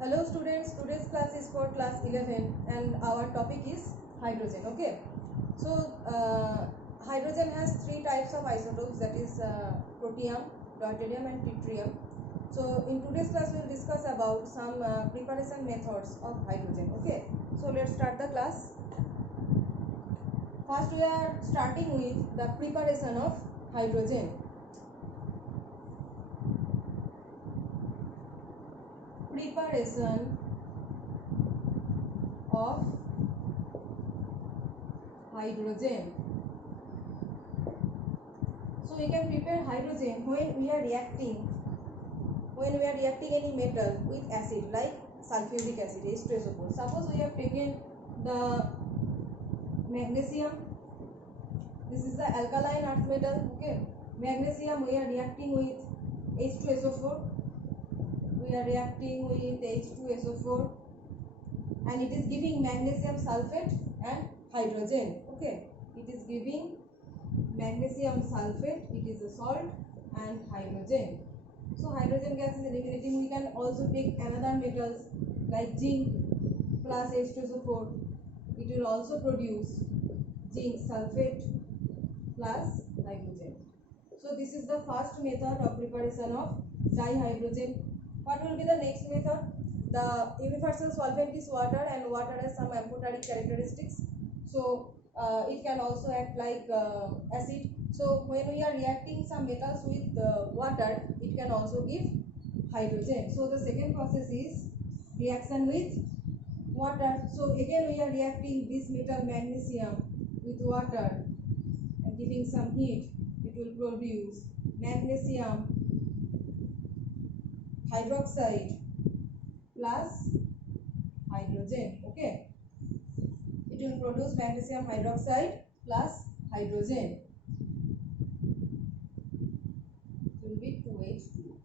Hello students, today's class is for class 11 and our topic is hydrogen. Okay, so hydrogen has three types of isotopes, that is protium, deuterium and tritium. So in today's class we will discuss about some preparation methods of hydrogen. Okay, so let's start the class. First we are starting with the preparation of hydrogen. Preparation of hydrogen. So we can prepare hydrogen when we are reacting any metal with acid like sulfuric acid, H2SO4. Suppose we have taken the magnesium. This is the alkaline earth metal. Okay, magnesium we are reacting with H2SO4. We are reacting with H2SO4, and it is giving magnesium sulfate and hydrogen. Okay, it is giving magnesium sulfate, it is a salt, and hydrogen. So hydrogen gas is eliminating. We can also take another metals like zinc plus H2SO4. It will also produce zinc sulfate plus hydrogen. So this is the first method of preparation of dihydrogen. What will be the next method? The universal solvent is water, and water has some amphoteric characteristics. So it can also act like acid. So when we are reacting some metals with water, it can also give hydrogen. So the second process is reaction with water. So again we are reacting this metal magnesium with water and giving some heat. It will produce magnesium hydroxide plus hydrogen. Okay, it will produce magnesium hydroxide plus hydrogen. It will be 2H2O.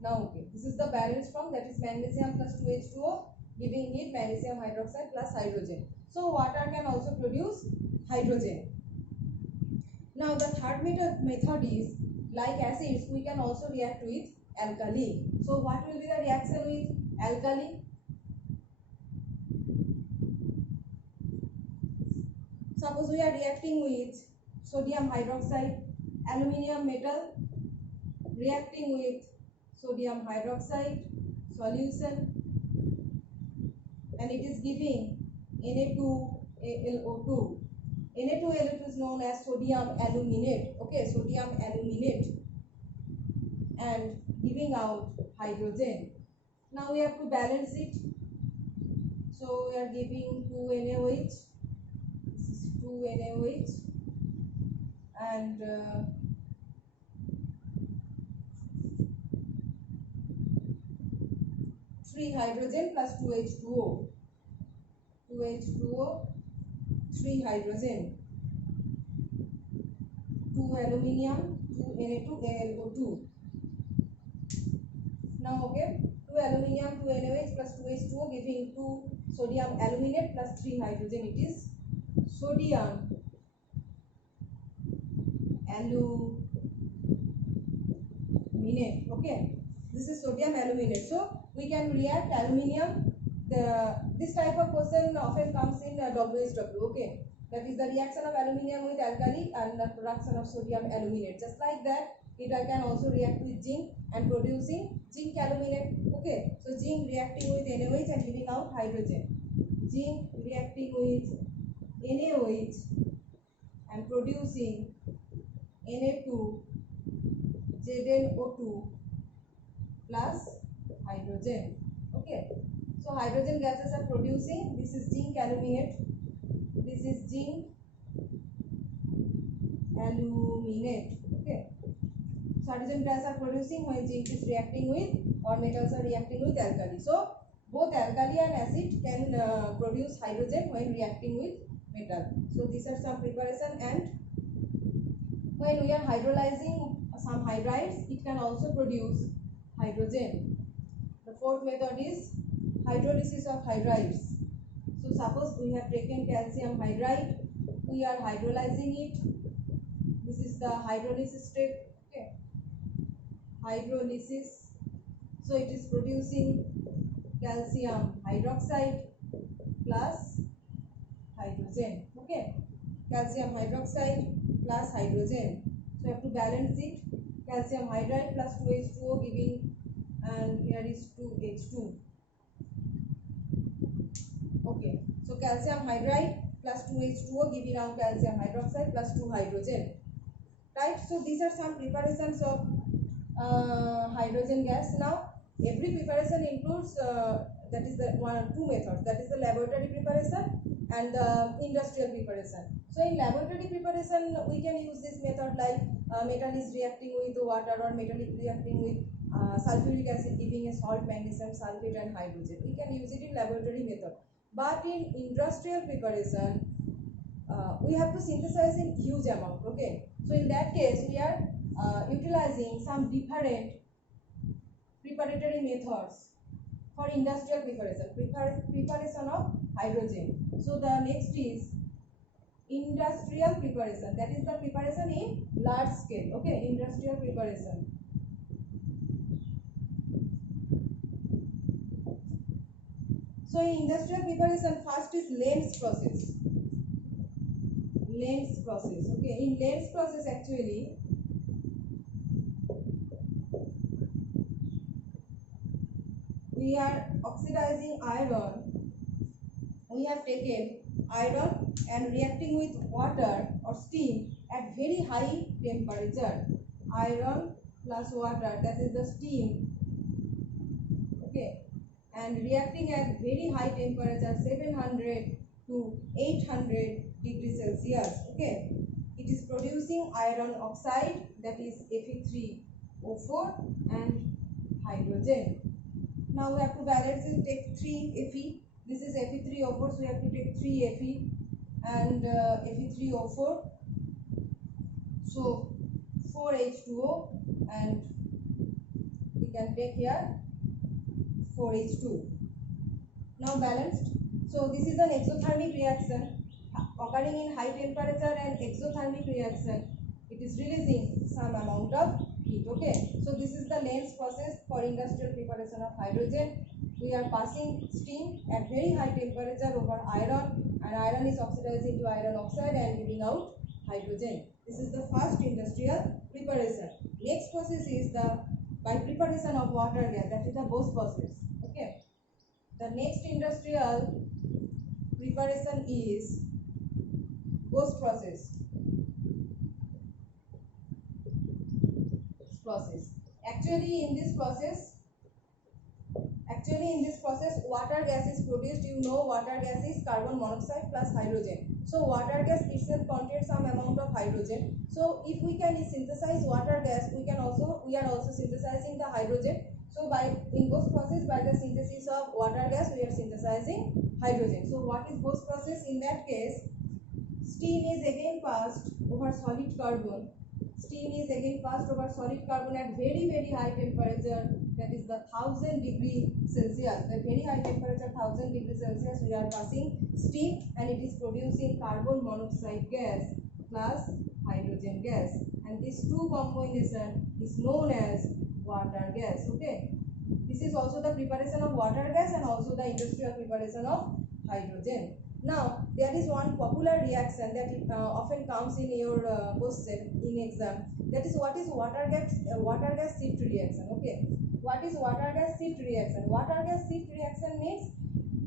Now okay, this is the balance form, that is magnesium plus 2H2O giving it magnesium hydroxide plus hydrogen. So water can also produce hydrogen. Now the third method is like acids, we can also react with alkali. So what will be the reaction with alkali? Suppose we are reacting with sodium hydroxide, aluminium metal reacting with sodium hydroxide solution, and it is giving Na2AlO2. Na2AlO2 is known as sodium aluminate. Okay, sodium aluminate, and giving out hydrogen. Now we have to balance it. So we are giving 2NaOH, 2NaOH, and 3 hydrogen plus 2H2O, 2H2O, 3 hydrogen, 2 aluminium, 2 Na2AlO2. Now okay, 2 aluminium, 2 NaOH plus 2H2O giving 2 sodium aluminate plus 3 hydrogen. It is sodium aluminate. Okay, this is sodium aluminate. So we can react aluminium. This type of question often comes in WHW. Okay, that is the reaction of aluminium with alkali and the production of sodium aluminate. Just like that, it can also react with zinc and producing zinc aluminate. Okay, so zinc reacting with NaOH and giving out hydrogen. Zinc reacting with NaOH and producing Na2ZnO2 plus hydrogen. Okay, so hydrogen gases are producing. This is zinc aluminate. This is zinc aluminate. Okay, so hydrogen gas are producing when zinc is reacting with, or metals are reacting with alkali. So both alkali and acid can produce hydrogen when reacting with metal. So these are some preparation. And when we are hydrolyzing some hydrides, it can also produce hydrogen. The fourth method is hydrolysis of hydrides. So suppose we have taken calcium hydride, we are hydrolyzing it. This is the hydrolysis step. Okay, hydrolysis. So it is producing calcium hydroxide plus hydrogen. Okay, calcium hydroxide plus hydrogen. So you have to balance it. Calcium hydride plus 2H2O giving, and here is 2H2. Okay, so calcium hydride plus 2H2O giving now calcium hydroxide plus 2 hydrogen. Right, so these are some preparations of hydrogen gas. Now every preparation includes that is the two methods, that is the laboratory preparation and the industrial preparation. So in laboratory preparation we can use this method like metal is reacting with water, or metal is reacting with sulfuric acid giving a salt, magnesium sulfate and hydrogen. We can use it in laboratory method, but in industrial preparation we have to synthesize in huge amount. Okay, so in that case we are utilizing some different preparatory methods for industrial preparation of hydrogen. So the next is industrial preparation, that is the preparation in large scale. Okay, industrial preparation. So in industrial preparation, first is Lenz process. Lenz process. Okay, in Lenz process actually we are oxidizing iron. We have taken iron and reacting with water or steam at very high temperature. Iron plus water, that is the steam. Okay, and reacting at very high temperature, 700 to 800 degrees Celsius. Okay, it is producing iron oxide, that is Fe3O4 and hydrogen. Now we have to balance it, take 3 Fe. This is Fe3O4, so we have to take 3 Fe and Fe3O4. So 4H2O, and we can take here 4H2. Now balanced. So this is an exothermic reaction occurring in high temperature and exothermic reaction. It is releasing some amount of heat. Okay, so this is the Lenz process for industrial preparation of hydrogen. We are passing steam at very high temperature over iron, and iron is oxidizing to iron oxide and giving out hydrogen. This is the first industrial preparation. Next process is the by preparation of water gas, that is the Bose process. Okay, the next industrial preparation is Bose process. Actually in this process water gas is produced. You know, water gas is carbon monoxide plus hydrogen. So water gas itself contains some amount of hydrogen. So if we can synthesize water gas, we are also synthesizing the hydrogen. So in Bose process, by the synthesis of water gas, we are synthesizing hydrogen. So what is Bose process? In that case, steam is again passed over solid carbon. Steam is again passed over solid carbon at very high temperature, that is the 1000 degree Celsius. At very high temperature, 1000 degree Celsius, we are passing steam, and it is producing carbon monoxide gas plus hydrogen gas, and this two combination is known as water gas. Okay, this is also the preparation of water gas and also the industrial preparation of hydrogen. Now there is one popular reaction that often comes in your question in exam, that is what is water gas shift reaction. Okay, what is water gas shift reaction? Water gas shift reaction means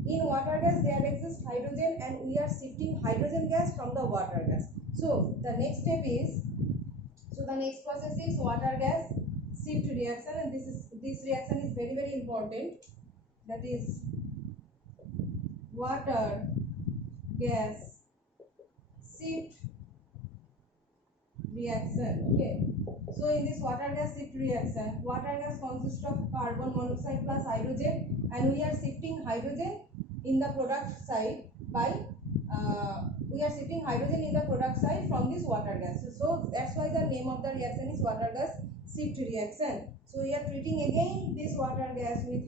in water gas there exists hydrogen, and we are shifting hydrogen gas from the water gas. So the next process is water gas shift reaction, and this reaction is very important. That is water gas shift reaction. Okay, so in this water gas shift reaction, water gas consists of carbon monoxide plus hydrogen, and we are shifting hydrogen in the product side by from this water gas. So that's why the name of the reaction is water gas shift reaction. So we are treating again this water gas with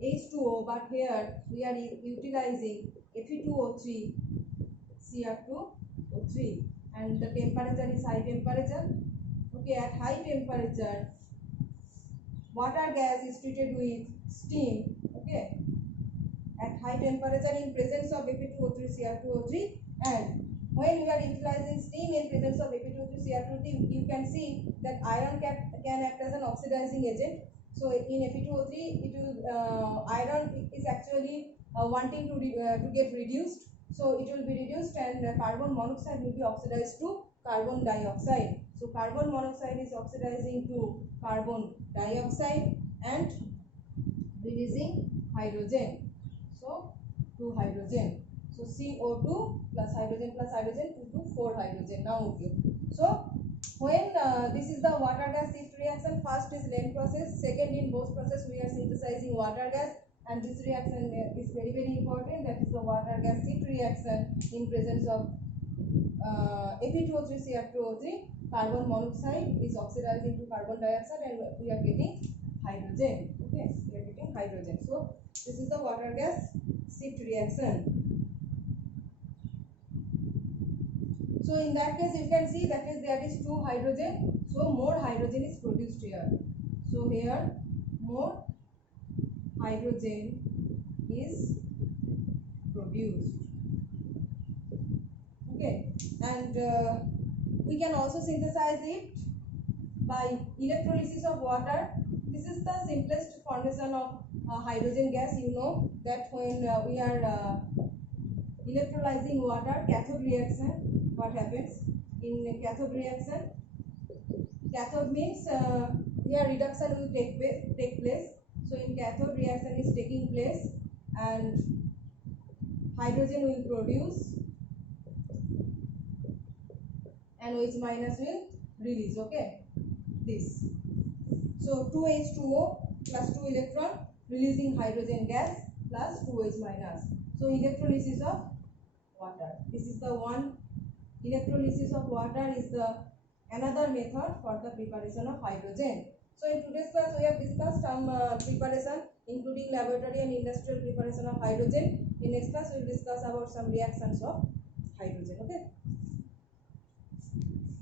H2O, but here we are utilizing Fe2O3 Cr2O3, and the temperature is high temperature. Okay, at high temperature water gas is treated with steam. Okay, at high temperature in presence of Fe2O3 Cr2O3, and when we are utilizing steam in presence of Fe2O3 Cr2O3, you can see that iron can act as an oxidizing agent. So in Fe2O3, it will iron is actually wanting to get reduced, so it will be reduced, and carbon monoxide will be oxidized to carbon dioxide. So carbon monoxide is oxidizing to carbon dioxide and releasing hydrogen. So 2 hydrogen. So CO2 plus hydrogen 2 to 4 hydrogen. Now okay. So when this is the water gas shift reaction, first is Lane process, second in both process we are synthesizing water gas, and this reaction is very important, that is the water gas shift reaction in presence of Fe2O3 Cr2O3. Carbon monoxide is oxidizing to carbon dioxide and we are getting hydrogen. Okay, we are getting hydrogen. So this is the water gas shift reaction. So in that case you can see that is there is 2 hydrogen, so more hydrogen is produced here. So here more hydrogen is produced. Okay, and we can also synthesize it by electrolysis of water. This is the simplest formation of hydrogen gas. You know that when we are electrolyzing water, cathode reaction, what happens in cathode reaction? Cathode means here reduction will take place. So in cathode reaction is taking place and hydrogen will produce and OH minus will release. Okay, this. So 2H2O plus 2 electron releasing hydrogen gas plus 2H minus. So electrolysis of water. This is the one. Electrolysis of water is the another method for the preparation of hydrogen. So in today's class we have discussed some preparation including laboratory and industrial preparation of hydrogen. In next class we will discuss about some reactions of hydrogen. Okay.